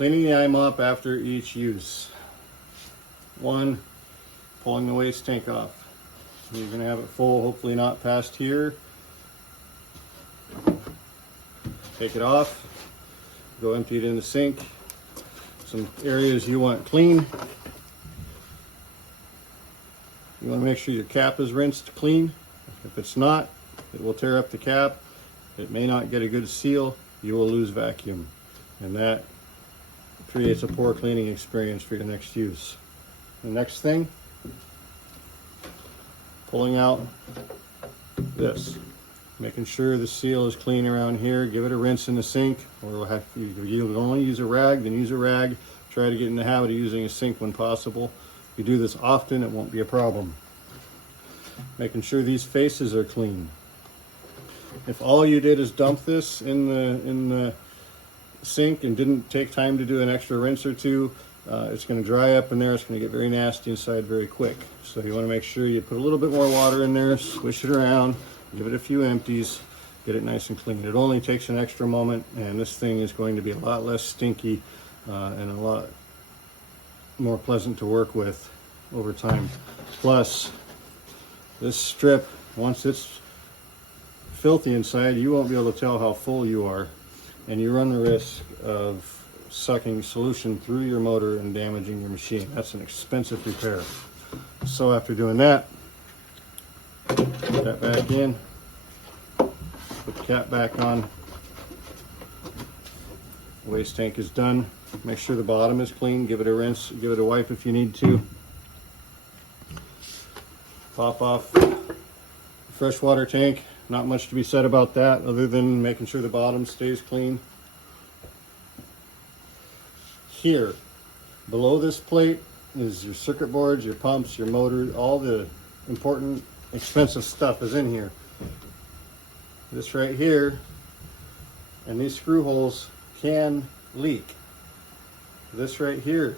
Cleaning the I-mop after each use. 1, pulling the waste tank off. You're going to have it full, hopefully not past here. Take it off, go empty it in the sink. Some areas you want clean. You want to make sure your cap is rinsed clean. If it's not, it will tear up the cap. It may not get a good seal. You will lose vacuum. And that creates a poor cleaning experience for your next use. The next thing, pulling out this. Making sure the seal is clean around here. Give it a rinse in the sink, or you'll only use a rag, then use a rag. Try to get in the habit of using a sink when possible. If you do this often, it won't be a problem. Making sure these faces are clean. If all you did is dump this in the sink and didn't take time to do an extra rinse or two, it's going to dry up in there. It's going to get very nasty inside very quick. So you want to make sure you put a little bit more water in there, swish it around, give it a few empties, get it nice and clean. It only takes an extra moment, and this thing is going to be a lot less stinky and a lot more pleasant to work with over time. Plus, this strip, once it's filthy inside, you won't be able to tell how full you are, and you run the risk of sucking solution through your motor and damaging your machine. That's an expensive repair. So after doing that, put that back in, put the cap back on. The waste tank is done. Make sure the bottom is clean. Give it a rinse, give it a wipe if you need to. Pop off the freshwater tank. Not much to be said about that other than making sure the bottom stays clean. Here, below this plate is your circuit boards, your pumps, your motor, all the important expensive stuff is in here. This right here and these screw holes can leak. This right here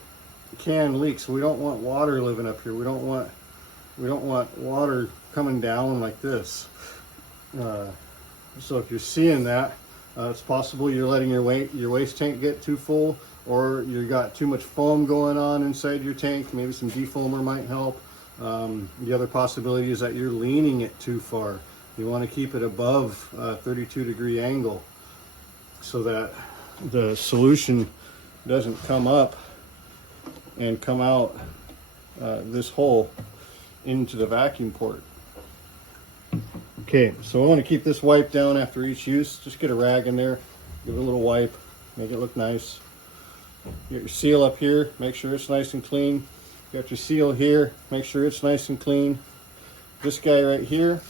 can leak, so we don't want water living up here. We don't want water coming down like this. So if you're seeing that, it's possible you're letting your waste tank get too full, or you got too much foam going on inside your tank. Maybe some defoamer might help. The other possibility is that you're leaning it too far. You want to keep it above 32-degree angle so that the solution doesn't come up and come out this hole into the vacuum port. Okay, so I want to keep this wiped down after each use. Just get a rag in there, give it a little wipe, make it look nice. Get your seal up here, make sure it's nice and clean. You got your seal here, make sure it's nice and clean. This guy right here,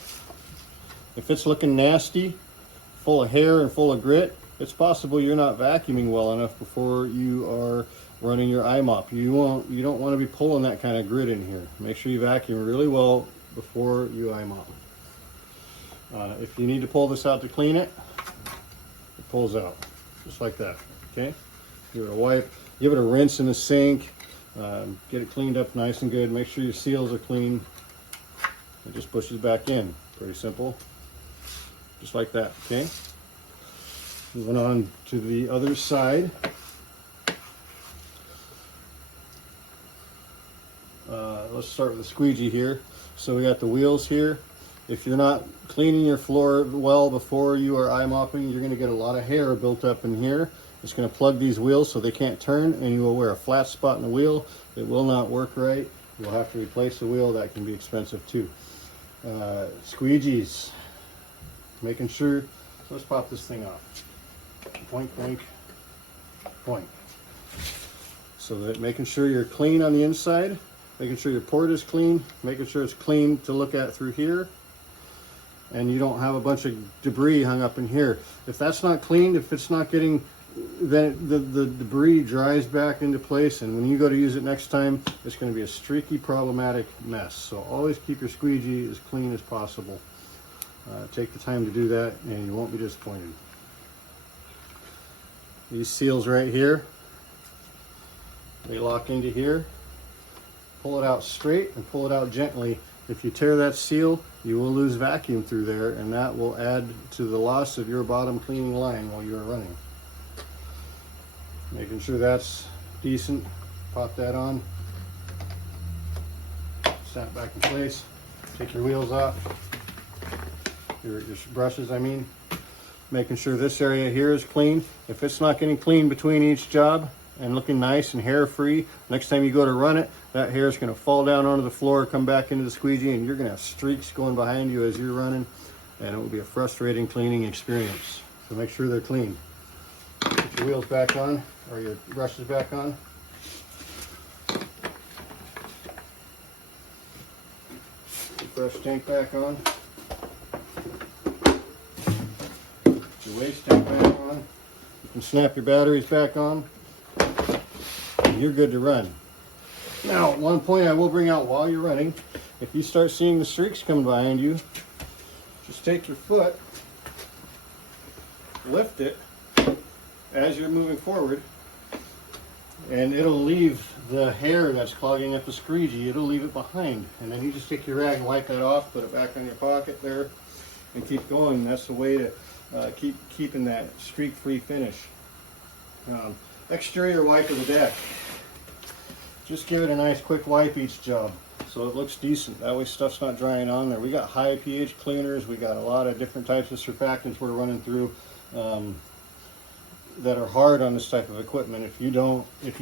if it's looking nasty, full of hair and full of grit, it's possible you're not vacuuming well enough before you are running your I-mop. You don't want to be pulling that kind of grit in here. Make sure you vacuum really well before you I-mop. If you need to pull this out to clean it, it pulls out just like that. Okay, give it a wipe, give it a rinse in the sink, get it cleaned up nice and good. Make sure your seals are clean. It just pushes back in. Pretty simple, just like that. Okay, moving on to the other side. Let's start with the squeegee here. So we got the wheels here. If you're not cleaning your floor well before you are I-mopping, you're going to get a lot of hair built up in here. It's going to plug these wheels so they can't turn, and you will wear a flat spot in the wheel. It will not work right. You'll have to replace the wheel. That can be expensive too. Squeegees. Making sure, so let's pop this thing off. Point, point, point. So that making sure you're clean on the inside, making sure your port is clean, making sure it's clean to look at through here, and you don't have a bunch of debris hung up in here. If that's not cleaned, if it's not getting, then the debris dries back into place, and when you go to use it next time, it's going to be a streaky, problematic mess. So always keep your squeegee as clean as possible. Take the time to do that, and you won't be disappointed. These seals right here, they lock into here. Pull it out straight and pull it out gently. If you tear that seal, you will lose vacuum through there, and that will add to the loss of your bottom cleaning line while you are running. Making sure that's decent. Pop that on. Snap back in place. Take your wheels off. Your brushes, I mean. Making sure this area here is clean. If it's not getting clean between each job and looking nice and hair free, next time you go to run it, that hair is going to fall down onto the floor, come back into the squeegee, and you're going to have streaks going behind you as you're running, and it will be a frustrating cleaning experience. So make sure they're clean. Put your wheels back on, or your brushes back on. Put your brush tank back on. Put your waste tank back on. You can snap your batteries back on. And you're good to run. Now, one point I will bring out while you're running, if you start seeing the streaks coming behind you, just take your foot, lift it as you're moving forward, and it'll leave the hair that's clogging up the squeegee, it'll leave it behind. And then you just take your rag and wipe that off, put it back in your pocket there, and keep going. That's the way to keeping that streak-free finish. Exterior wipe of the deck. Just give it a nice quick wipe each job so it looks decent. That way stuff's not drying on there. We got high pH cleaners. We got a lot of different types of surfactants we're running through that are hard on this type of equipment if you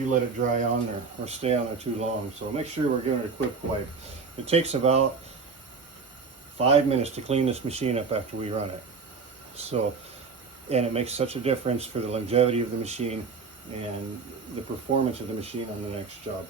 let it dry on there or stay on there too long. So make sure we're giving it a quick wipe. It takes about 5 minutes to clean this machine up after we run it. So, and it makes such a difference for the longevity of the machine and the performance of the machine on the next job.